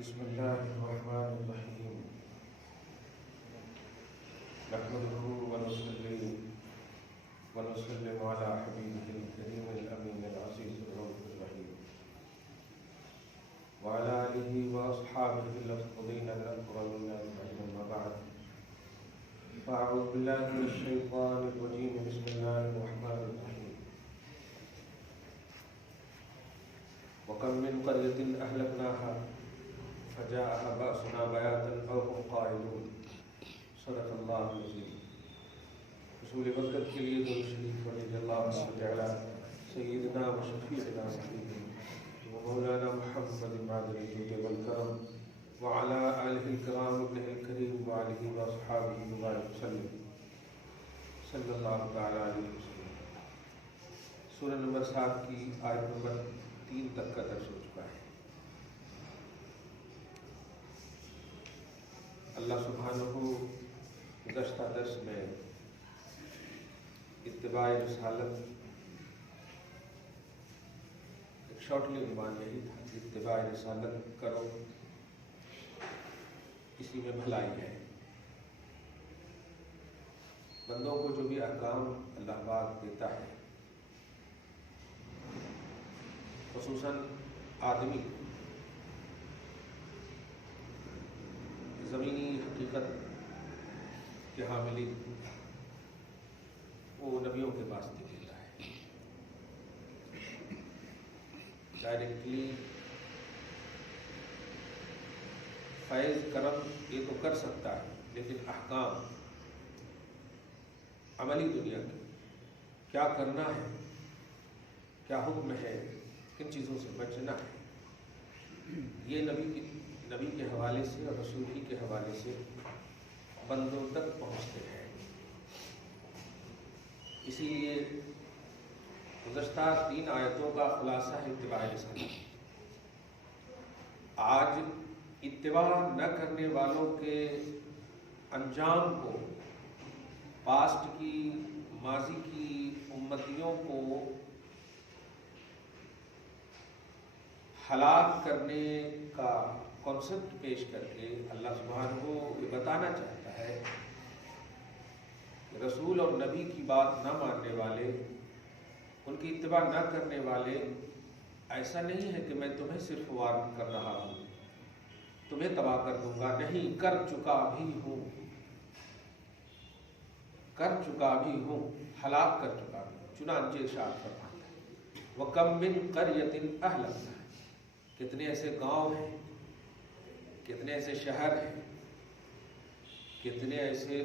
بسم الله الرحمن الرحيم نحمده ونصلي ونسلم على حبيبه الكريم الأمين العزيز الرؤوف الرحيم وعلى آله وأصحابه الأفضلين الأكرمين أجمعين أما بعد فأعوذ بالله من الشيطان الرجيم بسم الله الرحمن الرحيم وكم من قرية أهلكناها فجاءها بأسنا بياتا أو هم قائلون صدق الله العظيم رسول برکت کے لیے درود شریف رضی اللہ تعالی سیدنا و شفیعنا ومولانا محمد معدن الجود والکرم وعلى آلہ الکرام ابنہ الکریم وعلیہ واصحابہ وبارک وسلم صلی اللہ تعالی علیہ وسلم۔ سورہ نمبر 7 کی آیت نمبر 3 تک کا درس ہو چکا ہے۔ اللہ سبحانہ گزشتہ درس میں اتباع رسالت ایک شارٹلی عنوان یہی تھا کہ اتباع رسالت کرو، اسی میں بھلائی ہے۔ بندوں کو جو بھی احکام اللہ پاک دیتا ہے، خصوصاً آدمی زمینی حقیقت کے حاملی وہ نبیوں کے پاس نہیں ملتا ہے۔ ڈائریکٹلی فیض کرم یہ تو کر سکتا ہے، لیکن احکام عملی دنیا کے کیا کرنا ہے، کیا حکم ہے، کن چیزوں سے بچنا ہے، یہ نبی کے حوالے سے اور رسول ہی کے حوالے سے بندوں تک پہنچتے ہیں۔ اسی لیے گزشتہ 3 آیتوں کا خلاصہ ہے اتباع رسالت۔ آج اتباع نہ کرنے والوں کے انجام کو، پاسٹ کی، ماضی کی امتیوں کو ہلاک کرنے کا کانسیپٹ پیش کر کے اللہ سبحانہ کو یہ بتانا چاہتا ہے کہ رسول اور نبی کی بات نہ ماننے والے، ان کی اتباع نہ کرنے والے، ایسا نہیں ہے کہ میں تمہیں صرف وارن کر رہا ہوں، تمہیں تباہ کر دوں گا، نہیں، کر چکا بھی ہوں، ہلاک کر چکا بھی ہوں۔ چنانچہ ارشاد فرماتا ہے وَكَمْ مِنْ قَرْيَةٍ أَهْلَكْنَاهَا، کتنے ایسے گاؤں ہیں، کتنے ایسے شہر ہیں، کتنے ایسے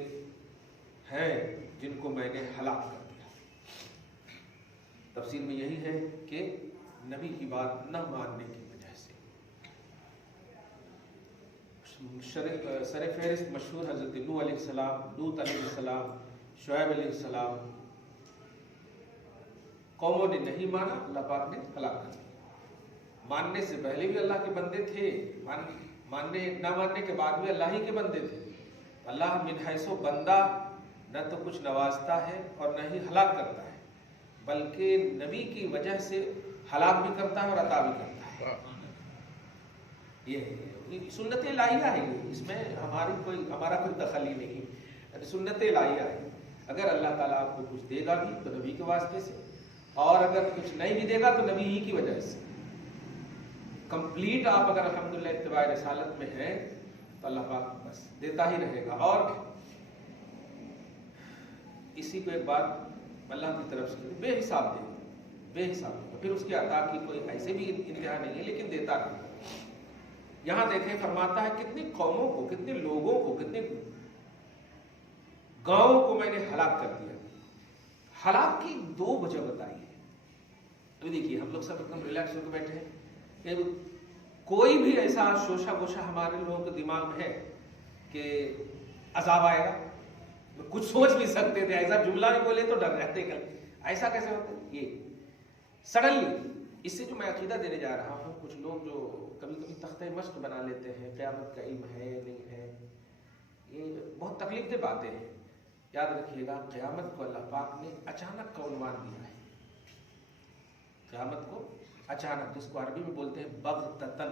ہیں جن کو میں نے ہلاک کر دیا۔ تفسیر میں یہی ہے کہ نبی کی بات نہ ماننے کی وجہ سے۔ سر فہرست مشہور حضرت نوح علیہ السلام، لوط علیہ السلام، شعیب علیہ السلام، قوموں نے نہیں مانا، اللہ پاک نے ہلاک کر دیا۔ ماننے سے پہلے بھی اللہ کے بندے تھے، نہ ماننے کے بعد بھی اللہ ہی کے بندے تھے۔ اللہ من حیث بندہ نہ تو کچھ نوازتا ہے اور نہ ہی ہلاک کرتا ہے، بلکہ نبی کی وجہ سے ہلاک بھی کرتا ہے اور عطا بھی کرتا ہے۔ یہ سنت الہیہ ہے، اس میں ہمارا کوئی دخل ہی نہیں، سنت الہیہ ہے۔ اگر اللہ تعالیٰ آپ کو کچھ دے گا بھی تو نبی کے واسطے سے، اور اگر کچھ نہیں بھی دے گا تو نبی ہی کی وجہ سے۔ کمپلیٹ آپ اگر الحمدللہ اتباع رسالت میں ہیں تو اللہ پاک بس دیتا ہی رہے گا۔ اور اسی کو ایک بات اللہ کی طرف سے بے حساب دے گا، بے حساب دے گا، پھر اس کی عطا کی کوئی ایسے بھی انتہا نہیں ہے، لیکن دیتا رہے گا۔ یہاں دیکھیں فرماتا ہے کتنی قوموں کو، کتنے لوگوں کو، کتنے گاؤں کو میں نے ہلاک کر دیا۔ ہلاک کی 2 وجہ بتائی ہے۔ ابھی دیکھیے ہم لوگ سب ایک دم ریلیکس ہو کے بیٹھے ہیں، کوئی بھی ایسا شوشہ گوشہ ہمارے لوگوں کے دماغ میں ہے کہ عذاب آئے گا؟ کچھ سوچ بھی سکتے تھے، ایسا جملہ بھی بولے تو ڈر رہتے ہیں، ایسا کیسے ہوتا ہے؟ یہ سڈنلی، اس سے جو میں عقیدہ دینے جا رہا ہوں، کچھ لوگ جو کبھی کبھی تختہ مشق بنا لیتے ہیں، قیامت کا علم ہے یا نہیں ہے، یہ بہت تکلیف دہ باتیں ہیں۔ یاد رکھیے گا قیامت کو اللہ پاک نے اچانک کا عنوان دیا ہے۔ قیامت کو اچانک، جس کو عربی میں بولتے ہیں بغتتن،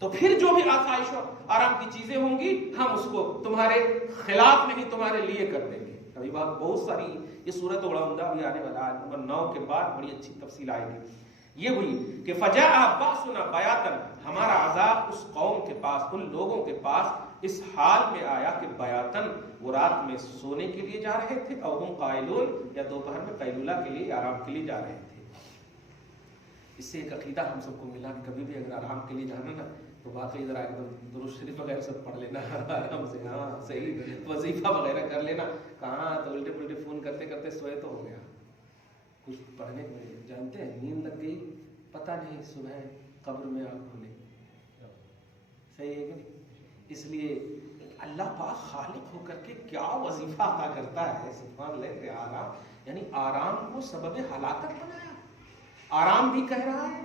تو پھر جو بھی آسائش اور آرام کی چیزیں ہوں گی ہم اس کو تمہارے خلاف نہیں تمہارے لیے کر دیں گے. ابھی بات بہت ساری, یہ سورت بڑا عمدہ ابھی آنے والا ہے, نمبر 9 کے بعد بڑی اچھی تفصیل آئے گی. یہ ہوئی کہ فجاء باسنا بیاتن, ہمارا عذاب اس قوم کے پاس, ان لوگوں کے پاس اس حال میں آیا کہ بیاتن, وہ رات میں سونے کے لیے جا رہے تھے, او ہم قائلون, یا دوپہر میں قیلولہ کے لیے آرام کے لیے جا رہے تھے. اس سے ایک عقیدہ ہم سب کو ملا کہ کبھی بھی اگر آرام کے لیے جانا نا تو واقعی ذرا ایک دم درود شریف وغیرہ سب پڑھ لینا آرام سے, ہاں صحیح وظیفہ وغیرہ کر لینا. کہاں تو الٹے پلٹے فون کرتے کرتے سوئے تو ہو گیا, کچھ پڑھنے میں جانتے ہیں نیند لگ گئی, پتہ نہیں صبح قبر میں آنکھ کھلے. صحیح ہے کہ نہیں؟ اس لیے اللہ پاک خالق ہو کر کے کیا وظیفہ ادا کرتا ہے, سبحان اللہ. آرام یعنی آرام کو سبب ہلاکت بنایا, آرام بھی کہہ رہا ہے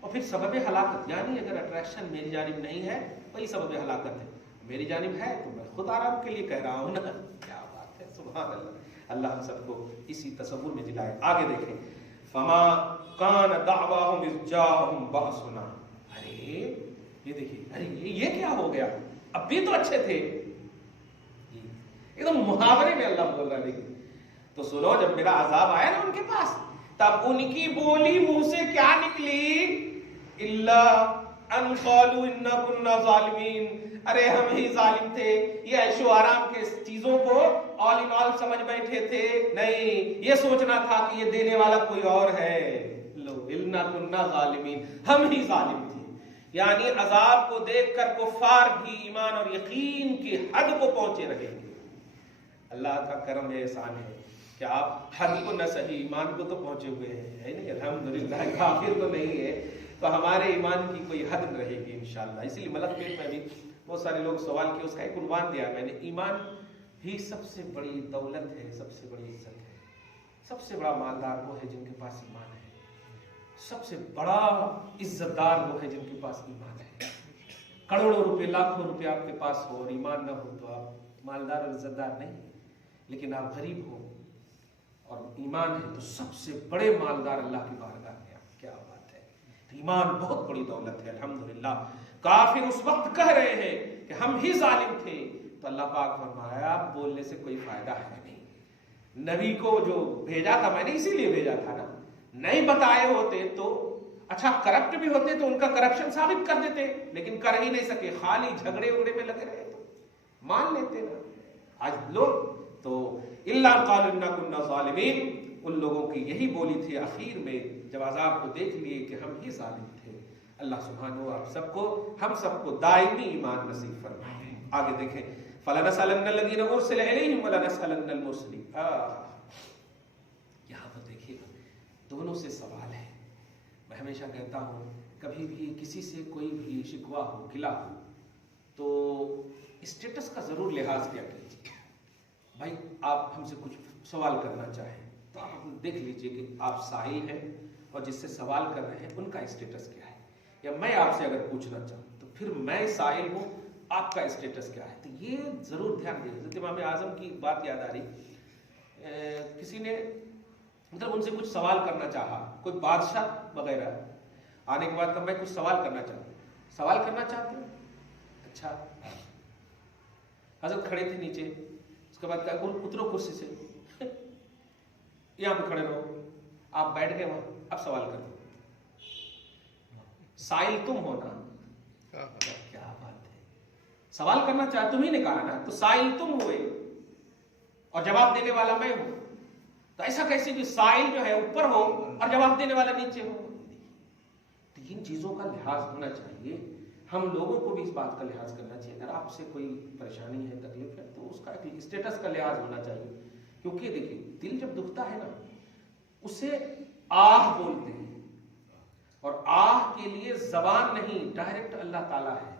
اور پھر سبب ہلاکت, یعنی اگر اٹریکشن میری جانب نہیں ہے وہی سبب ہلاکت ہے, میری جانب ہے تو میں خود آرام کے لیے کہہ رہا ہوں نا. کیا بات ہے, سبحان اللہ. اللہ ہم سب کو اسی تصور میں جلائے. آگے دیکھیں, فما کان دعواہم اذ جاءہم بأسنا. ارے یہ دیکھیے, ارے یہ کیا ہو گیا, اب بھی تو اچھے تھے. ایک دم محاورے میں اللہ بول رہا ہے. تو سنو, جب میرا عذاب آیا نا ان کے پاس, تب ان کی بولی منہ سے کیا نکلی, الا ان قالوا انا كنا ظالمین. ارے ہم ہی ظالم تھے, یہ عیش و آرام کے چیزوں کو آل ان آل سمجھ بیٹھے تھے, نہیں یہ سوچنا تھا کہ یہ دینے والا کوئی اور ہے. لو انا كنا ظالمین, ہم ہی ظالم تھے. یعنی عذاب کو دیکھ کر کفار بھی ایمان اور یقین کی حد کو پہنچے رہے ہیں. اللہ کا کرم ہے, احسان ہے کہ آپ حد کو نہ صحیح ایمان کو تو پہنچے ہوئے ہیں, ہے نہیں, الحمدللہ. کافر تو نہیں ہے, تو ہمارے ایمان کی کوئی حد رہے گی انشاءاللہ. اسی لیے ملک پیٹ میں بھی بہت سارے لوگ سوال کیے, اس کا ایک عنوان دیا میں نے, ایمان ہی سب سے بڑی دولت ہے, سب سے بڑی عزت ہے. سب سے بڑا مالدار وہ ہے جن کے پاس ایمان ہے, سب سے بڑا عزت دار وہ ہے جن کے پاس ایمان ہے. کروڑوں روپے لاکھوں روپے آپ کے پاس ہو اور ایمان نہ ہو تو آپ مالدار اور عزت دار نہیں. لیکن آپ غریب ہو اور ایمان ہے تو سب سے بڑے مالدار اللہ کی بارگاہ میں آپ. کیا بات ہے, ایمان بہت بڑی دولت ہے الحمدللہ. کافر اس وقت کہہ رہے ہیں کہ ہم ہی ظالم تھے, تو اللہ پاک فرمایا آپ بولنے سے کوئی فائدہ ہے نہیں. نبی کو جو بھیجا تھا میں نے اسی لیے بھیجا تھا نا, نہیں بتائے ہوتے تو اچھا کرپٹ بھی ہوتے تو ان کا کرپشن ثابت کر دیتے, لیکن کر ہی نہیں سکے, خالی جھگڑے اگڑے میں لگے رہے تو مان لیتے نا. آج لوگ تو الا قالوا انا كنا ظالمین, ان لوگوں کی یہی بولی تھی آخر میں جب عذاب کو دیکھ لیے کہ ہم ہی ظالم تھے. اللہ سبحانہ آپ سب کو, ہم سب کو دائمی ایمان نصیب فرمائے. آگے دیکھیں, فَلَنَسْأَلَنَّ الَّذِينَ أُرْسِلَ إِلَيْهِمْ وَلَنَسْأَلَنَّ الْمُرْسَلِينَ. یہاں پر دیکھیے دونوں سے سوال ہے. میں ہمیشہ کہتا ہوں کبھی بھی کسی سے کوئی بھی شکوہ ہو, گلہ ہو, تو اسٹیٹس کا ضرور لحاظ کیا کیجیے. بھائی آپ ہم سے کچھ سوال کرنا چاہیں تو آپ دیکھ لیجئے کہ آپ سائل ہیں اور جس سے سوال کر رہے ہیں ان کا اسٹیٹس کیا ہے. یا میں آپ سے اگر پوچھنا چاہوں تو پھر میں سائل ہوں, آپ کا اسٹیٹس کیا ہے. تو یہ ضرور دھیان دیں. حضرت امام اعظم کی بات یاد آ رہی, کسی نے مطلب ان سے کچھ سوال کرنا چاہا, کوئی بادشاہ وغیرہ آنے کے بعد میں کچھ سوال کرنا چاہتا ہوں. سوال کرنا چاہتے ہیں, اچھا. حضرت کھڑے تھے نیچے, اس کے بعد کہا اترو کرسی سے, یہاں پہ کھڑے رہو. آپ بیٹھ گئے وہاں, اب سوال کرو. سائل تم ہو نا, کیا بات ہے, سوال کرنا چاہتے تم ہی نے کہا نا, تو سائل تم ہوئے اور جواب دینے والا میں ہوں. تو ایسا کیسے کہ سائل جو ہے اوپر ہو اور جواب دینے والا نیچے ہو. تو ان چیزوں کا لحاظ ہونا چاہیے. ہم لوگوں کو بھی اس بات کا لحاظ کرنا چاہیے. اگر آپ سے کوئی پریشانی ہے, تکلیف ہے, تو اس کا اسٹیٹس کا لحاظ ہونا چاہیے. کیونکہ دیکھیے دل جب دکھتا ہے نا اسے آہ بولتے ہیں, اور آہ کے لیے زبان نہیں, ڈائریکٹ اللہ تعالیٰ ہے.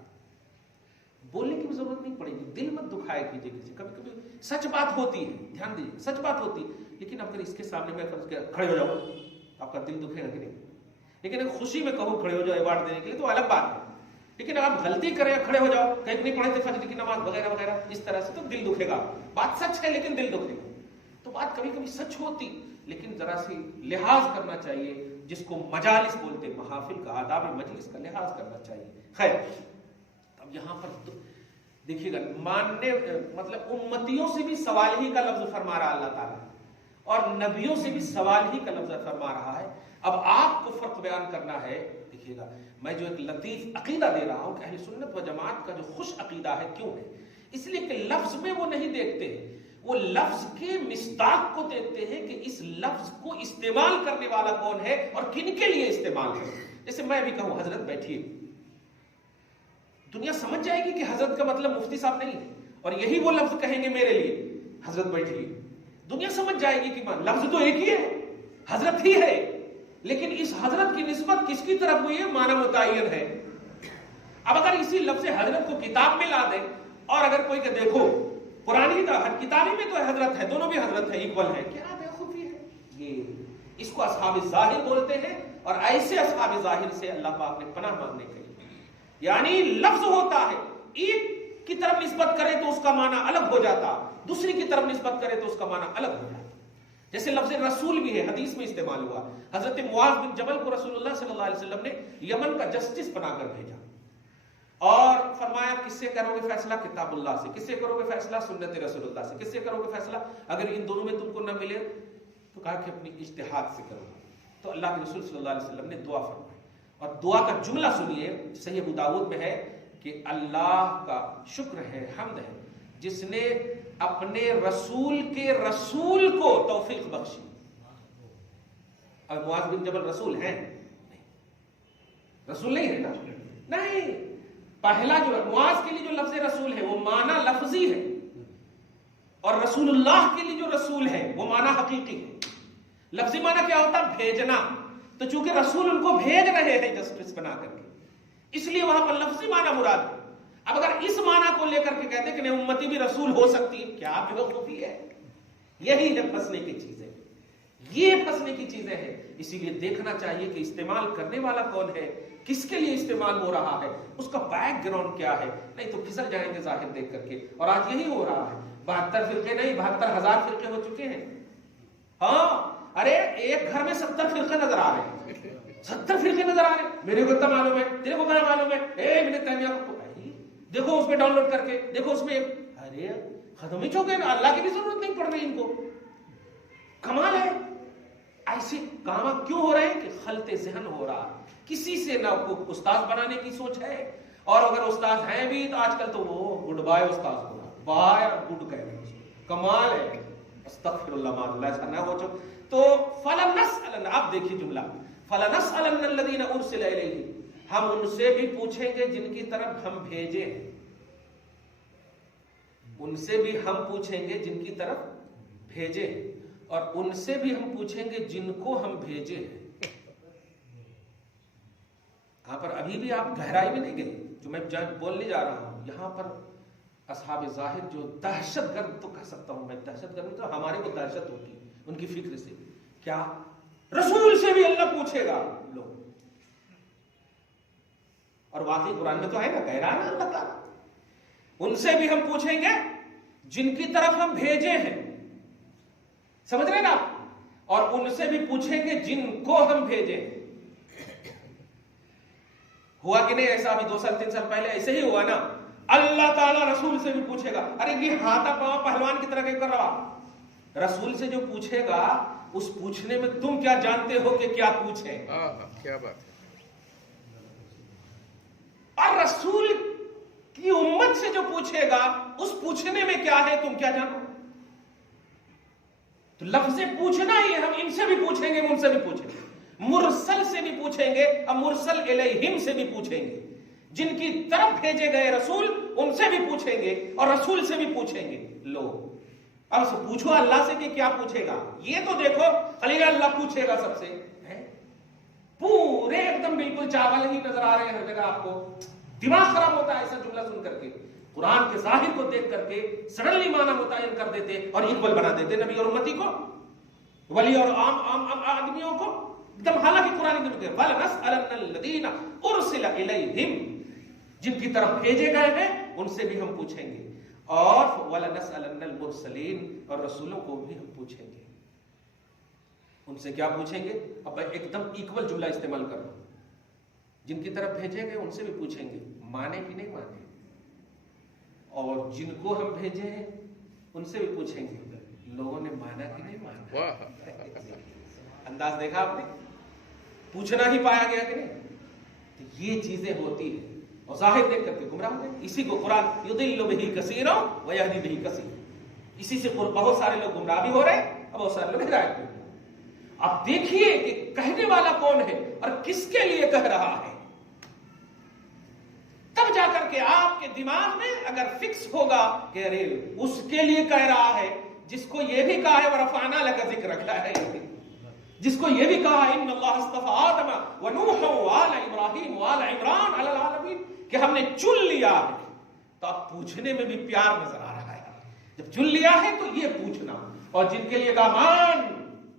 بولنے کی ضرورت نہیں پڑے گی, دل مت دکھائے کیجیے کسی. کبھی کبھی سچ بات ہوتی ہے, دھیان دیجیے, سچ بات ہوتی ہے, لیکن اگر اس کے سامنے میں کھڑے ہو جاؤ آپ کا دل دکھے گا کہ نہیں. لیکن اگر خوشی میں کہوں کھڑے ہو جاؤ ایوارڈ دینے کے لیے تو الگ بات ہے. لیکن اگر آپ غلطی کریں, کھڑے ہو جاؤ, کہیں نہیں پڑھے تھے فجر کی نماز وغیرہ وغیرہ, اس طرح سے تو دل دکھے گا. بات سچ ہے لیکن دل دکھے گا. تو بات کبھی کبھی سچ ہوتی, لیکن ذرا سی لحاظ کرنا چاہیے. جس کو مجالس بولتے ہیں، محافل کا، آداب مجلس کا لحاظ کرنا چاہیے. خیر، اب یہاں پر دیکھیے گا، ماننے مطلب امتیوں سے بھی سوال ہی کا لفظ فرما رہا اللہ تعالیٰ، اور نبیوں سے بھی سوال ہی کا لفظ فرما رہا ہے. اب آپ کو فرق بیان کرنا ہے. دیکھیے گا، میں جو ایک لطیف عقیدہ دے رہا ہوں کہ اہل سنت و جماعت کا جو خوش عقیدہ ہے، کیوں ہے؟ اس لیے کہ لفظ میں وہ نہیں دیکھتے ہیں، وہ لفظ کے مصداق کو دیکھتے ہیں کہ اس لفظ کو استعمال کرنے والا کون ہے اور کن کے لیے استعمال ہے. جیسے میں بھی کہوں حضرت بیٹھیے، دنیا سمجھ جائے گی کہ حضرت کا مطلب مفتی صاحب نہیں ہے، اور یہی وہ لفظ کہیں گے میرے لیے، حضرت بیٹھیے، دنیا سمجھ جائے گی کہ لفظ تو ایک ہی ہے، حضرت ہی ہے، لیکن اس حضرت کی نسبت کس کی طرف ہوئی ہے؟ معنی متعین ہے. اب اگر اسی لفظ حضرت کو کتاب میں لا دیں اور اگر کوئی کہ دیکھو قرآن کا ہر کتابی میں تو حضرت ہے، دونوں بھی حضرت ہے، ایکول ہے، کیا بیوقوفی ہے یہ؟ اس کو اصحاب ظاہر بولتے ہیں، اور ایسے اصحاب ظاہر سے اللہ پاک نے پناہ مانگنے کے لیے، یعنی لفظ ہوتا ہے، ایک کی طرف نسبت کرے تو اس کا معنی الگ ہو جاتا، دوسری کی طرف نسبت کرے تو اس کا معنی الگ ہو جاتا. جیسے لفظ رسول بھی ہے، حدیث میں استعمال ہوا، حضرت معاذ بن جبل کو رسول اللہ صلی اللہ علیہ وسلم نے یمن کا جسٹس بنا کر بھیجا اور فرمایا کس سے کرو گے فیصلہ؟ کتاب اللہ سے. کس سے کرو گے فیصلہ؟ سنت رسول اللہ سے. کس سے کرو گے فیصلہ؟ اگر ان دونوں میں تم کو نہ ملے تو کہا کہ اپنی اجتہاد سے کرو. تو اللہ کے رسول صلی اللہ علیہ وسلم نے دعا فرمائی، اور دعا کا جملہ سنیے، صحیح ابو داؤد میں ہے کہ اللہ کا شکر ہے، حمد ہے، جس نے اپنے رسول کے رسول کو توفیق بخشی. اب معاذ بن جبل رسول ہیں؟ نہیں، رسول نہیں ہے نا. نہیں، پہلا جو معاذ کے لیے جو لفظ رسول ہے وہ معنی لفظی ہے، اور رسول اللہ کے لیے جو رسول ہے وہ معنی حقیقی ہے. لفظی معنی کیا ہوتا ہے؟ بھیجنا. تو چونکہ رسول ان کو بھیج رہے ہیں جسٹس بنا کر کے، اس لیے وہاں پر لفظی معنی مراد ہے. اب اگر اس معنی کو لے کر کے کہتے کہ نہیں امتی بھی رسول ہو سکتی ہے، کیا بیوقوفی ہے؟ یہی ہے پھنسنے کی چیزیں، یہ پھنسنے کی چیزیں ہیں. اسی لیے دیکھنا چاہیے کہ استعمال کرنے والا کون ہے، کس کے لیے استعمال ہو رہا ہے، اس کا بیک گراؤنڈ کیا ہے. نہیں تو پھسل جائیں گے ظاہر دیکھ کر کے. اور آج یہی ہو رہا ہے. 72 فرقے نہیں، 72,000 فرقے ہو چکے ہیں. ہاں، ارے ایک گھر میں 70 فرقے نظر آ رہے ہیں، 70 فرقے نظر آ رہے ہیں. میرے کو اتنا معلوم ہے، تیرے کو کیا معلوم ہے، ابن تیمیہ کو دیکھو اس میں ڈاؤن لوڈ کر کے دیکھو اس میں. ارے ختم ہی چکے نا، اللہ کی بھی ضرورت نہیں پڑ رہی ان کو. کمال ہے. ایسے کام کیوں ہو رہے ہیں کہ خلط ذہن ہو رہا ہے. کسی سے نہ استاد بنانے کی سوچ ہے، اور اگر استاد ہیں بھی تو آج کل تو وہ گڈ بائے استاد ہو رہا، بائے گڈ کہہ رہے ہیں. کمال ہے. استغفر اللہ معاذ اللہ، ایسا نہ ہو. تو فلنسألن، آپ دیکھیے جملہ، فلنسألن الذین ارسل الیہم، ہم ان سے بھی پوچھیں گے جن کی طرف ہم بھیجے ہیں. ان سے بھی ہم پوچھیں گے جن کی طرف بھیجے ہیں، اور ان سے بھی ہم پوچھیں گے جن کو ہم بھیجے ہیں. یہاں پر ابھی بھی آپ گہرائی میں نہیں گئے. جو میں بولنے جا رہا ہوں یہاں پر اصحاب ظاہر جو دہشت گرد، تو کہہ سکتا ہوں میں دہشت گرد، تو ہمارے کو دہشت ہوتی ہے ان کی فکر سے. کیا رسول سے بھی اللہ پوچھے گا؟ لو، اور واقعی قرآن میں تو ہے نا، کہہ رہا ہے نا اللہ تعالیٰ، ان سے بھی ہم پوچھیں گے جن کی طرف ہم بھیجے ہیں. سمجھ رہے نا؟ اور ان سے بھی پوچھیں گے جن کو ہم بھیجے ہیں. ہوا کہ نہیں ایسا؟ ابھی 2 سال 3 سال پہلے ایسے ہی ہوا نا. اللہ تعالیٰ رسول سے بھی پوچھے گا. ارے یہ ہاتھا پاؤں پہلوان کی طرح کر رہا. رسول سے جو پوچھے گا اس پوچھنے میں تم کیا جانتے ہو کہ کیا پوچھے؟ کیا بات ہے. اور رسول کی امت سے جو پوچھے گا اس پوچھنے میں کیا ہے تم کیا جانو؟ تو لفظ پوچھنا ہی ہے. ہم ان سے بھی پوچھیں گے، ان سے بھی پوچھیں گے، مرسل سے بھی پوچھیں گے، اب مرسل الیہم سے بھی پوچھیں گے. جن کی طرف بھیجے گئے رسول ان سے بھی پوچھیں گے اور رسول سے بھی پوچھیں گے. لو اب پوچھو اللہ سے کہ کیا پوچھے گا. یہ تو دیکھو خلیل اللہ پوچھے گا سب سے. پورے ایک دم بالکل چاول ہی نظر آ رہے ہیں ہر جگہ. آپ کو دماغ خراب ہوتا ہے ایسا جملہ سن کر کے. قرآن کے ظاہر کو دیکھ کر کے سڈنلی معنی متعین کر دیتے اور اکول بنا دیتے نبی اور امتی کو، ولی اور عام آدمیوں کو ایک دم. حالانکہ قرآن کے وَلَنَسْأَلَنَّ الَّذِينَ أُرْسِلَ إِلَيْهِمْ، جن کی طرف بھیجے گئے ہیں ان سے بھی ہم پوچھیں گے. اور وَلَنَسْأَلَنَّ الْمُرْسَلِينَ، اور رسولوں کو بھی ہم پوچھیں گے. ان سے کیا پوچھیں گے؟ اب میں ایک دم ایکول جملہ استعمال کر رہا ہوں، جن کی طرف بھیجیں گے ان سے بھی پوچھیں گے مانے کہ نہیں مانے، اور جن کو ہم بھیجے ہیں ان سے بھی پوچھیں گے لوگوں نے مانا کہ نہیں مانا۔ انداز دیکھا آپ نے؟ پوچھنا ہی پایا گیا کہ نہیں؟ تو یہ چیزیں ہوتی ہیں اور ظاہر دیکھ کر کے گمراہ ہوتے ہیں۔ اسی کو قرآن یضل بہ کثیرا ویہدی بہ کثیرا، اسی سے بہت سارے لوگ گمراہ بھی ہو رہے ہیں اور بہت سارے لوگ ہدایت بھی ہو رہے ہیں۔ اب دیکھیے کہ کہنے والا کون ہے اور کس کے لیے کہہ رہا ہے، تب جا کر کے آپ کے دماغ میں اگر فکس ہوگا کہ ارے اس کے لیے کہہ رہا ہے جس کو یہ بھی کہا ہے ورفعنا لک ذکرک ہے، جس کو یہ بھی کہا ان اللہ اصطفى آدم ونوحا وآل ابراہیم وآل عمران علی العالمین، کہ ہم نے چن لیا ہے، تو اب پوچھنے میں بھی پیار نظر آ رہا ہے۔ جب چن لیا ہے تو یہ پوچھنا، اور جن کے لیے کہا مان،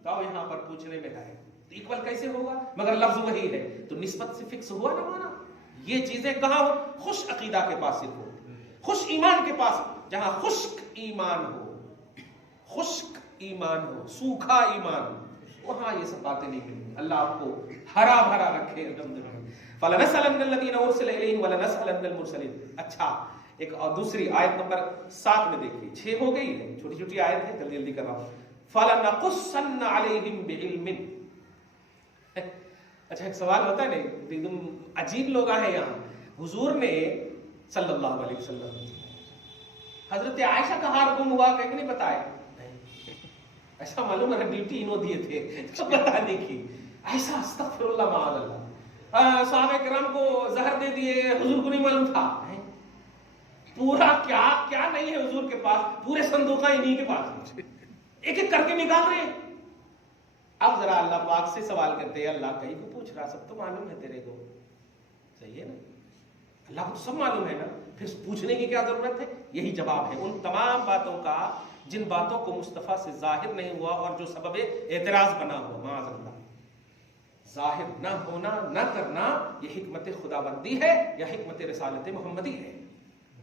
تو یہاں پر پوچھنے میں ہے تو ایکول کیسے ہوگا؟ مگر لفظ وہی ہے تو نسبت سے فکس ہوا نہ مانا۔ یہ چیزیں کہاں ہو؟ خوش عقیدہ کے پاس صرف ہو، خوش ایمان کے پاس، جہاں خشک ایمان ہو، خشک ایمان ہو، سوکھا ایمان ہو، وہاں یہ سب باتیں نہیں ملیں۔ اللہ آپ کو ہرا بھرا رکھے الحمدللہ۔ فَلَنَسْأَلَنَّ الَّذِينَ أُرْسِلَ إِلَيْهِمْ وَلَنَسْأَلَنَّ الْمُرْسَلِينَ۔ اچھا ایک اور دوسری آیت نمبر 7 میں دیکھیے، 6 ہو گئی ہے، چھوٹی چھوٹی آیت ہے، جلدی جلدی کر رہا ہوں۔ فَلَنَقُصَّنَّ عَلَيْهِمْ بِعِلْمٍ۔ اچھا ایک سوال ہوتا ہے نہیں، ایک دم عجیب لوگ ہیں یہاں۔ حضور نے صلی اللہ علیہ وسلم حضرت عائشہ کا ہار گم ہوا کہ نہیں بتایا؟ ایسا معلوم ہے ڈیوٹی انہوں دیے تھے بتانے کی، ایسا استغفر اللہ معاذ اللہ۔ صحابہ کرام کو زہر دے دیے، حضور کو نہیں معلوم تھا؟ پورا کیا کیا نہیں ہے حضور کے پاس، پورے صندوقہ انہی کے پاس، ایک ایک کر کے نکال رہے ہیں۔ اب ذرا اللہ پاک سے سوال کرتے ہیں، اللہ کہیں کو پوچھ رہا، سب تو معلوم ہے تیرے کو، صحیح ہے نا؟ اللہ کو سب معلوم ہے نا، پھر پوچھنے کی کیا ضرورت ہے؟ یہی جواب ہے ان تمام باتوں کا جن باتوں کو مصطفیٰ سے ظاہر نہیں ہوا اور جو سبب اعتراض بنا ہوا، معاذ اللہ۔ ظاہر نہ ہونا، نہ کرنا، یہ حکمت خداوندی ہے یا حکمت رسالت محمدی ہے؟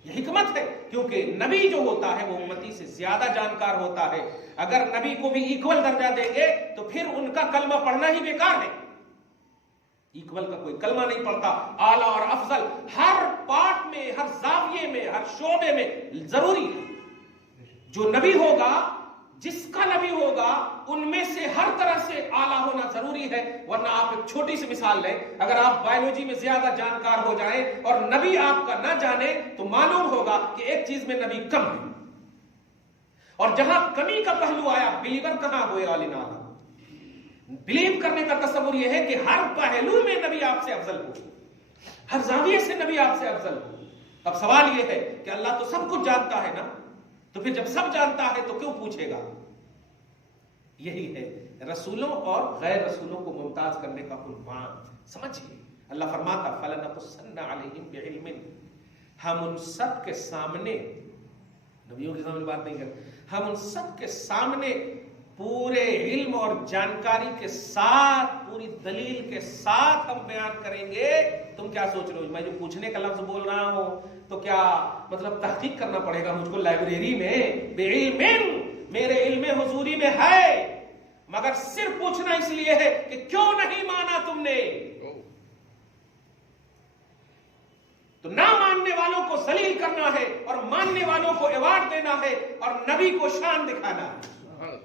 یہ حکمت ہے، کیونکہ نبی جو ہوتا ہے وہ امتی سے زیادہ جانکار ہوتا ہے۔ اگر نبی کو بھی ایکول درجہ دیں گے تو پھر ان کا کلمہ پڑھنا ہی بیکار ہے۔ ایکول کا کوئی کلمہ نہیں پڑھتا، اعلیٰ اور افضل ہر پارٹ میں، ہر زاویے میں، ہر شعبے میں ضروری ہے۔ جو نبی ہوگا، جس کا نبی ہوگا، ان میں سے ہر طرح سے اعلیٰ ہونا ضروری ہے، ورنہ آپ ایک چھوٹی سی مثال لیں، اگر آپ بایولوجی میں زیادہ جانکار ہو جائیں اور نبی آپ کا نہ جانے تو معلوم ہوگا کہ ایک چیز میں نبی کم ہے، اور جہاں کمی کا پہلو آیا، بلیور کہاں ہوئے عالم؟ بلیو کرنے کا تصور یہ ہے کہ ہر پہلو میں نبی آپ سے افضل ہو، ہر زاویے سے نبی آپ سے افضل ہو۔ اب سوال یہ ہے کہ اللہ تو سب کچھ جانتا ہے نا، تو پھر جب سب جانتا ہے تو کیوں پوچھے گا؟ یہی ہے رسولوں اور غیر رسولوں کو ممتاز کرنے کا عنوان، سمجھیے۔ اللہ فرماتا فَلَنَقُصَّنَّ عَلَيْهِمْ بِعِلْمٍ، ہم ان سب کے سامنے، نبیوں کے سامنے بات نہیں کرتے، ہم ان سب کے سامنے پورے علم اور جانکاری کے ساتھ، پوری دلیل کے ساتھ ہم بیان کریں گے۔ تم کیا سوچ رہے ہو، میں جو پوچھنے کا لفظ بول رہا ہوں تو کیا مطلب تحقیق کرنا پڑے گا مجھ کو لائبریری میں؟ بعلم، میرے علم حضوری میں ہے، مگر صرف پوچھنا اس لیے ہے کہ کیوں نہیں مانا تم نے؟ تو نہ ماننے والوں کو ذلیل کرنا ہے اور ماننے والوں کو ایوارڈ دینا ہے اور نبی کو شان دکھانا ہے،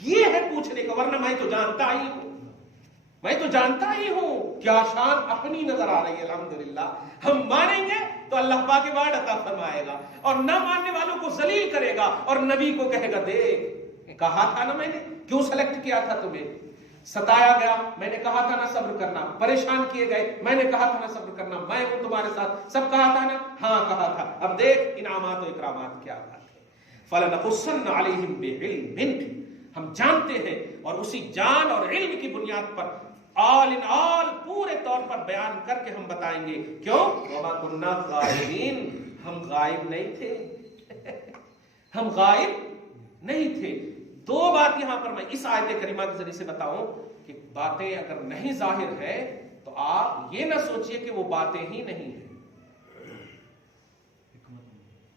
یہ ہے پوچھنے کا۔ ورنہ میں تو جانتا ہی ہوں، میں تو جانتا ہی ہوں، کیا شان اپنی نظر آ رہی ہے۔ الحمدللہ ہم مانیں گے تو اللہ پاک ایوارڈ عطا فرمائے گا، اور نہ ماننے والوں کو ذلیل کرے گا اور نبی کو کہے گا دیکھ کہا تھا نا میں نے، کیوں سلیکٹ کیا تھا تمہیں؟ ستایا گیا، میں نے کہا تھا نا صبر کرنا، پریشان کیے گئے، میں نے کہا تھا نا صبر کرنا، میں ہوں تمہارے ساتھ، سب کہا تھا نا، ہاں کہا تھا، اب دیکھ انعامات و اکرامات کیا بات ہے۔ فَلَنَقُصَّنَّ عَلَيْهِمْ بِعِلْمٍ، ہم جانتے ہیں اور اسی جان اور علم کی بنیاد پر آل ان آل پورے طور پر بیان کر کے ہم بتائیں گے۔ کیوں؟ وَمَا كُنَّا غَائِبِينَ، ہم غائب نہیں تھے، ہم غائب نہیں تھے۔ دو بات یہاں پر میں اس آیت کریمہ کے ذریعے سے بتاؤں کہ باتیں اگر نہیں ظاہر ہے تو آپ یہ نہ سوچئے کہ وہ باتیں ہی نہیں ہیں۔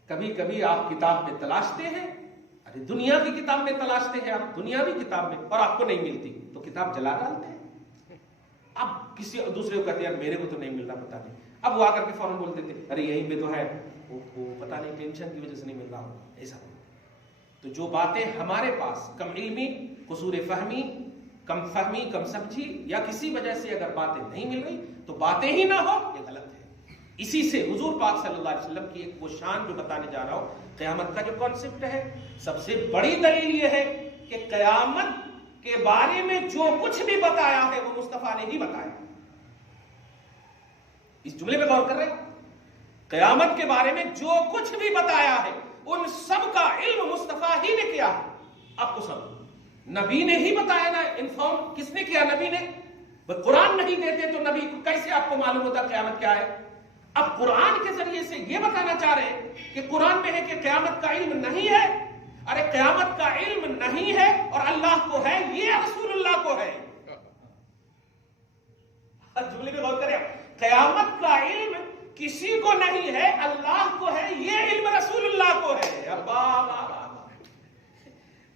کبھی کبھی آپ کتاب میں تلاشتے ہیں، ارے دنیا کی کتاب میں تلاشتے ہیں آپ، دنیاوی کتاب میں، اور آپ کو نہیں ملتی تو کتاب جلا ڈالتے ہیں. اب کسی دوسرے کو کہتے ہیں میرے کو تو نہیں مل رہا، پتا نہیں. اب وہ آ کر کے فوراً بول دیتے ارے یہیں پہ تو ہے، وہ پتا نہیں ٹینشن کی وجہ سے نہیں مل رہا ہوگا. ایسا تو جو باتیں ہمارے پاس کم علمی، قصور فہمی، کم فہمی، کم سمجھی، یا کسی وجہ سے اگر باتیں نہیں مل رہی تو باتیں ہی نہ ہو، یہ غلط ہے. اسی سے حضور پاک صلی اللہ علیہ وسلم کی ایک وہ شان جو بتانے جا رہا ہوں، قیامت کا جو کانسیپٹ ہے، سب سے بڑی دلیل یہ ہے کہ قیامت کے بارے میں جو کچھ بھی بتایا ہے وہ مصطفیٰ نے ہی بتایا. اس جملے پہ غور کر رہے ہیں؟ قیامت کے بارے میں جو کچھ بھی بتایا ہے ان سب کا علم مصطفیٰ ہی نے کیا ہے. آپ کو سب نبی نے ہی بتایا نا. انفارم کس نے کیا؟ نبی نے. قرآن نہیں دیتے تو نبی کو کیسے آپ کو معلوم ہوتا قیامت کیا ہے؟ اب قرآن کے ذریعے سے یہ بتانا چاہ رہے ہیں کہ قرآن میں ہے کہ قیامت کا علم نہیں ہے. ارے قیامت کا علم نہیں ہے اور اللہ کو ہے، یہ رسول اللہ کو ہے. جملے میں غور کریں، قیامت کا علم کسی کو نہیں ہے، اللہ کو ہے، یہ علم رسول اللہ کو ہے.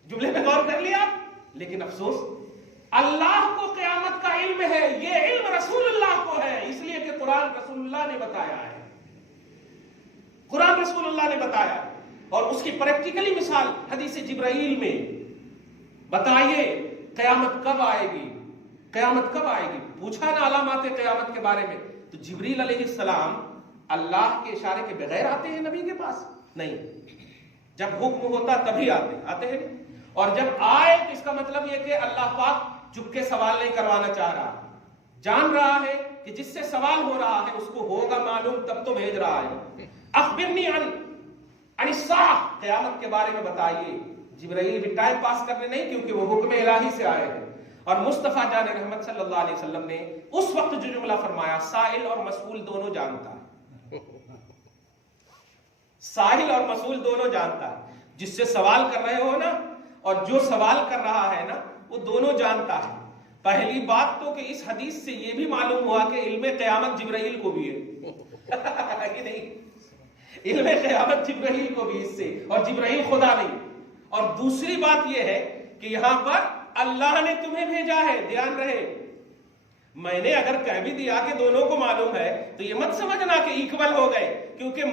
جملے میں غور کر لیا. لیکن افسوس اللہ کو قیامت کا علم ہے، یہ علم رسول اللہ کو ہے، اس لیے کہ قرآن رسول اللہ نے بتایا ہے. قرآن رسول اللہ نے بتایا، اور اس کی پریکٹیکلی مثال حدیث جبرائیل میں. بتائیے قیامت کب آئے گی، قیامت کب آئے گی. پوچھا نا علامات قیامت کے بارے میں، تو جبریل علیہ السلام اللہ کے اشارے کے بغیر آتے ہیں نبی کے پاس؟ نہیں. جب حکم ہوتا تبھی آتے ہیں. اور جب آئے تو اس کا مطلب یہ کہ اللہ پاک چپ کے سوال نہیں کروانا چاہ رہا، جان رہا ہے کہ جس سے سوال ہو رہا ہے اس کو ہوگا معلوم، تب تو بھیج رہا ہے. اخبرنی عن الساعہ، قیامت کے بارے میں بتائیے. جبرائیل بھی ٹائم پاس کرنے نہیں، کیونکہ وہ حکم الہی سے آئے ہیں. اور مصطفیٰ جان رحمت صلی اللہ علیہ وسلم نے اس وقت جو جملہ فرمایا، سائل اور مسئول دونوں جانتا ہے. سائل اور مسئول دونوں جانتا ہے. جس سے سوال کر رہے ہو نا اور جو سوال کر رہا ہے نا، وہ دونوں جانتا ہے. پہلی بات تو کہ اس حدیث سے یہ بھی معلوم ہوا کہ علم قیامت جبرائیل کو بھی ہے کہ نہیں. علم قیامت جبرائیل کو بھی اس سے، اور جبرائیل خدا نہیں. اور دوسری بات یہ ہے کہ یہاں پر اللہ نے تمہیں بھیجا ہے. دھیان رہے، میں نے اگر کہہ بھی دیا کہ دونوں کو معلوم ہے تو یہ مت سمجھنا کہ ایکول ہو گئے، کیونکہ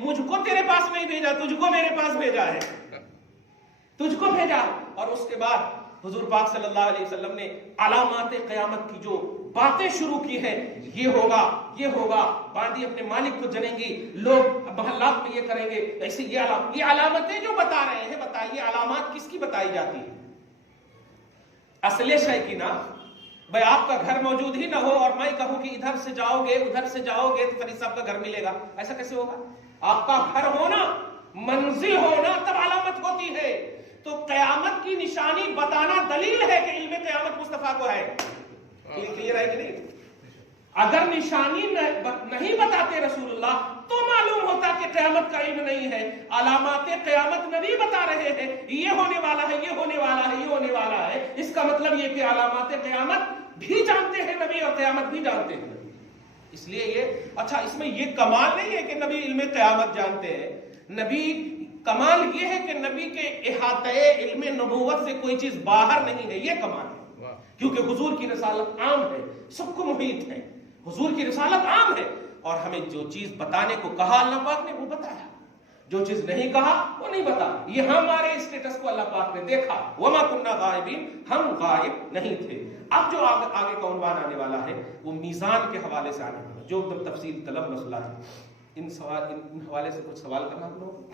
مجھ کو تیرے پاس نہیں بھیجا، تجھ کو میرے پاس بھیجا ہے، تجھ کو بھیجا. اور اس کے بعد حضور پاک صلی اللہ علیہ وسلم نے علامات قیامت کی جو باتیں شروع کی ہیں، یہ ہوگا، یہ ہوگا، باندی اپنے مالک کو جنیں گی، لوگ محلات میں یہ کریں گے، ایسے یہ علامتیں جو بتا رہے ہیں. بتائیے علامات کس کی بتائی جاتی ہے؟ اصل شے کی نا. بھائی آپ کا گھر موجود ہی نہ ہو اور میں کہوں کہ ادھر سے جاؤ گے ادھر سے جاؤ گے تو فرید صاحب کا گھر ملے گا، ایسا کیسے ہوگا؟ آپ کا گھر ہونا، منزل ہونا تب علامت ہوتی ہے. تو قیامت کی نشانی بتانا دلیل ہے کہ علم قیامت مصطفیٰ کو ہے. کلیئر ہے کہ نہیں؟ اگر نشانی نہیں بتاتے رسول اللہ تو معلوم ہوتا کہ قیامت کا علم نہیں ہے. علامات قیامت نبی بتا رہے ہیں، یہ ہونے والا ہے، یہ ہونے والا ہے، یہ ہونے والا ہے. اس کا مطلب یہ کہ علامات قیامت بھی جانتے ہیں نبی اور قیامت بھی جانتے ہیں. اس لیے یہ اچھا، اس میں یہ کمال نہیں ہے کہ نبی علم قیامت جانتے ہیں. نبی کمال یہ ہے کہ نبی کے احاطہ علم نبوت سے کوئی چیز باہر نہیں ہے، یہ کمال ہے. کیونکہ حضور کی رسالت عام ہے، سب کو محیط ہے. حضور کی رسالت عام ہے، اور ہمیں جو چیز بتانے کو کہا اللہ پاک نے وہ بتایا، جو چیز نہیں کہا وہ نہیں بتا. یہ ہمارے اسٹیٹس کو اللہ پاک نے دیکھا. وما کننا غائبین، ہم غائب نہیں تھے. اب جو آگے کا عنوان آنے والا ہے وہ میزان کے حوالے سے آنے والا، جو ایک دم تفصیل طلب مسئلہ ہے. ان حوالے سے کچھ سوال کرنا ہم لوگ.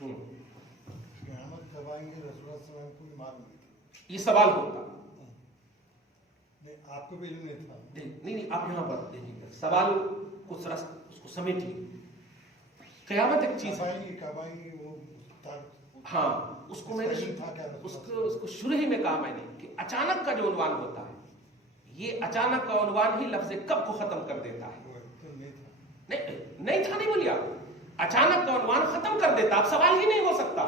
قیامت جب آئیں گے رسول اللہ صلی اللہ علیہ وسلم کو معلوم نہیں، یہ سوال ہوتا نہیں، آپ کو بھی علم نہیں تھا. نہیں، آپ یہاں پر دیکھیے سوال کو اس کو سمیٹیے. قیامت ایک چیز ہے، کب آئیں گے وہ ہاں اس کو میں نے اس کو شروع ہی میں کہا میں نے کہ اچانک کا جو عنوان ہوتا ہے، یہ اچانک کا عنوان ہی لفظ کب کو ختم کر دیتا ہے. نہیں تھا نہیں بولیے آپ، اچانک کا عنوان ختم کر دیتا. اب سوال ہی نہیں ہو سکتا،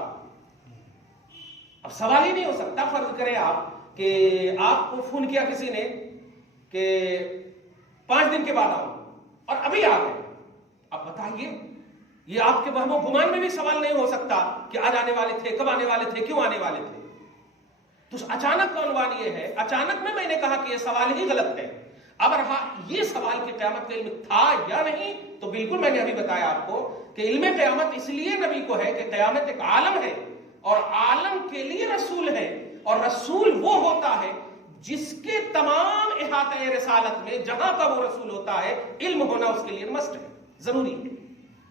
اب سوال ہی نہیں ہو سکتا. فرض کریں آپ کہ آپ کو فون کیا کسی نے کہ 5 دن کے بعد آؤں اور ابھی آ گئے. اب بتائیے یہ آپ کے وہم و گمان میں بھی سوال نہیں ہو سکتا کہ آج آنے والے تھے، کب آنے والے تھے، کیوں آنے والے تھے. تو اچانک کا عنوان یہ ہے. اچانک میں نے کہا کہ یہ سوال ہی غلط ہے. اب رہا یہ سوال کہ قیامت کا علم تھا یا نہیں، تو بالکل میں نے ابھی بتایا آپ کو کہ علم قیامت اس لیے نبی کو ہے کہ قیامت ایک عالم ہے اور عالم کے لیے رسول ہے، اور رسول وہ ہوتا ہے جس کے تمام احاطہ رسالت میں جہاں کا وہ رسول ہوتا ہے علم ہونا اس کے لیے مسٹ ہے، ضروری ہے.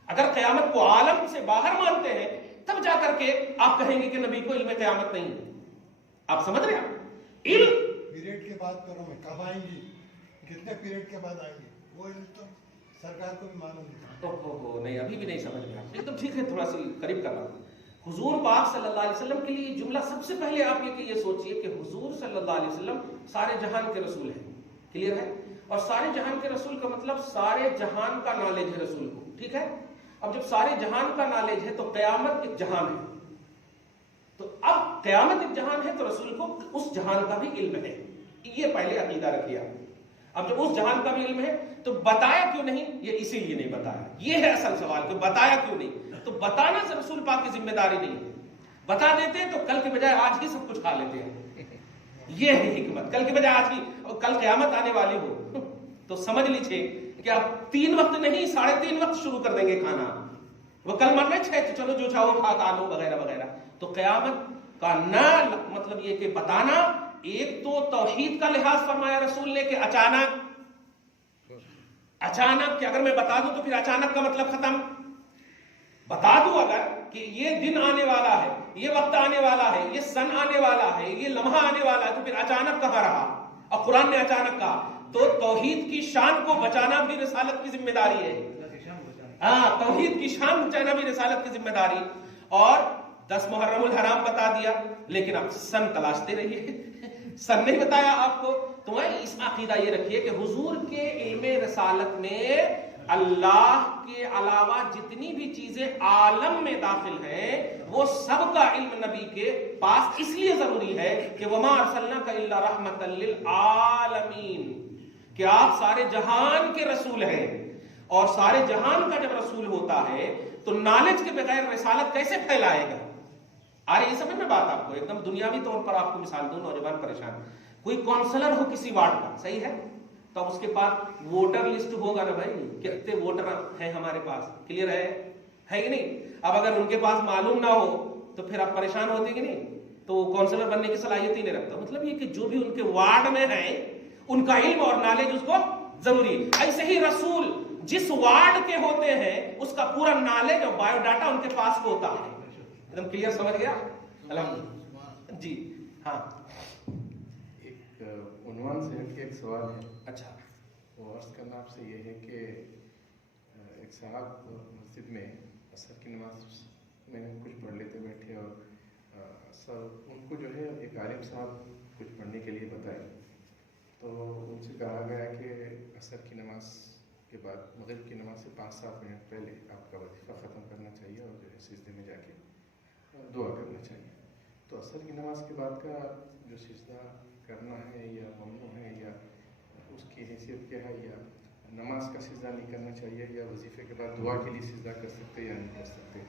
اگر قیامت کو عالم سے باہر مانتے ہیں تب جا کر کے آپ کہیں گے کہ نبی کو علم قیامت نہیں ہے. آپ سمجھ رہے ہیں؟ علم پیریڈ کی بات کروں میں، کب آئیں گی، کتنے پیریڈ کے بعد آئیں گے، وہ علم تو سرکار کو بھی معلوم نہیں. نہیں ابھی بھی نہیں سمجھ رہے آپ. ایک دم ٹھیک ہے، تھوڑا سی قریب کر رہا ہوں. حضور پاک صلی اللہ علیہ وسلم کے لیے جملہ سب سے پہلے آپ یہ سوچئے کہ حضور صلی اللہ علیہ وسلم سارے جہان کے رسول ہیں. کلیئر ہے؟ اور سارے جہان کے رسول کا مطلب سارے جہان کا نالج ہے رسول کو. ٹھیک ہے؟ اب جب سارے جہان کا نالج ہے تو قیامت ایک جہان ہے. تو اب قیامت ایک جہان ہے تو رسول کو اس جہان کا بھی علم ہے. یہ پہلے عقیدہ رکھیے آپ. اب جب اس جہان کا بھی علم ہے تو بتایا کیوں نہیں؟ یہ اسی لیے نہیں بتایا. یہ ہے اصل سوال کہ بتایا کیوں نہیں. تو بتانا سے رسول پاک کی ذمہ داری نہیں ہے. بتا دیتے تو کل کے بجائے آج ہی سب کچھ کھا لیتے ہیں. یہ ہے حکمت. کل کے بجائے آج ہی، اور کل قیامت آنے والی ہو تو سمجھ لیجئے کہ اب 3 وقت نہیں 3.5 وقت شروع کر دیں گے کھانا. وہ کل مرنے 6 تو چلو جو چاہو کھا لو وغیرہ وغیرہ. تو قیامت کا نہ مطلب یہ کہ بتانا، ایک تو توحید کا لحاظ فرمایا رسول نے کہ اچانک کہ اگر میں بتا دوں تو پھر اچانک کا مطلب ختم. بتا دوں اگر کہ یہ دن آنے والا ہے، یہ وقت آنے والا ہے، یہ سن آنے والا ہے، یہ لمحہ آنے والا ہے، تو پھر اچانک کہاں رہا؟ اور قرآن نے اچانک کہا. تو توحید کی شان کو بچانا بھی رسالت کی ذمہ داری ہے. توحید کی شان بچانا بھی رسالت کی ذمہ داری. اور 10 محرم الحرام بتا دیا، لیکن آپ سن تلاشتے رہیے. سن نہیں بتایا آپ کو. تو اس عقیدہ یہ رکھیے کہ حضور کے علم رسالت میں اللہ کے علاوہ جتنی بھی چیزیں عالم میں داخل ہیں وہ سب کا علم نبی کے پاس اس لیے ضروری ہے کہ وما ارسلناک الا رحمتا للعالمین، کہ آپ سارے جہان کے رسول ہیں. اور سارے جہان کا جب رسول ہوتا ہے تو نالج کے بغیر رسالت کیسے پھیلائے گا؟ آرے یہ سمجھ میں بات آپ کو. ایک دم دنیاوی طور پر آپ کو مثال دوں. نوجوان پریشان، کوئی کونسلر ہو کسی وارڈ کا، صحیح ہے، تو اب اس کے پاس ووٹر لسٹ ہوگا نا بھائی، کتنے ووٹر ہیں ہمارے پاس. کلیئر ہے کہ نہیں؟ اب اگر ان کے پاس معلوم نہ ہو تو پھر آپ پریشان ہوتے کہ نہیں؟ تو وہ کونسلر بننے کی صلاحیت ہی نہیں رکھتا. مطلب یہ کہ جو بھی ان کے وارڈ میں ہیں ان کا علم اور نالج اس کو ضروری. ایسے ہی رسول جس وارڈ کے ہوتے ہیں اس کا پورا نالج اور بایو ڈاٹا ان کے پاس ہوتا ہے. ایک دم کلیئر سمجھ گیا؟ الحمدللہ. جی ہاں، ایک عنوان سے ہٹ کے ایک سوال ہے. اچھا. وہ عرض کرنا آپ سے یہ ہے کہ ایک صاحب مسجد میں عصر کی نماز میں کچھ پڑھ لیتے بیٹھے، اور سر ان کو جو ہے ایک عالم صاحب کچھ پڑھنے کے لیے بتائے. تو ان سے کہا گیا کہ عصر کی نماز کے بعد مغرب کی نماز سے 5-7 منٹ پہلے آپ کا وظیفہ ختم کرنا چاہیے اور جو ہے سجدے میں جا کے دعا کرنا چاہیے. تو عصر کی نماز کے بعد کا جو سجدہ کرنا ہے یا ممنوع ہے، یا اس کی حیثیت کیا ہے، یا نماز کا سجدہ نہیں کرنا چاہیے، یا وظیفے کے بعد دعا کے لیے سجدہ کر سکتے یا نہیں کر سکتے؟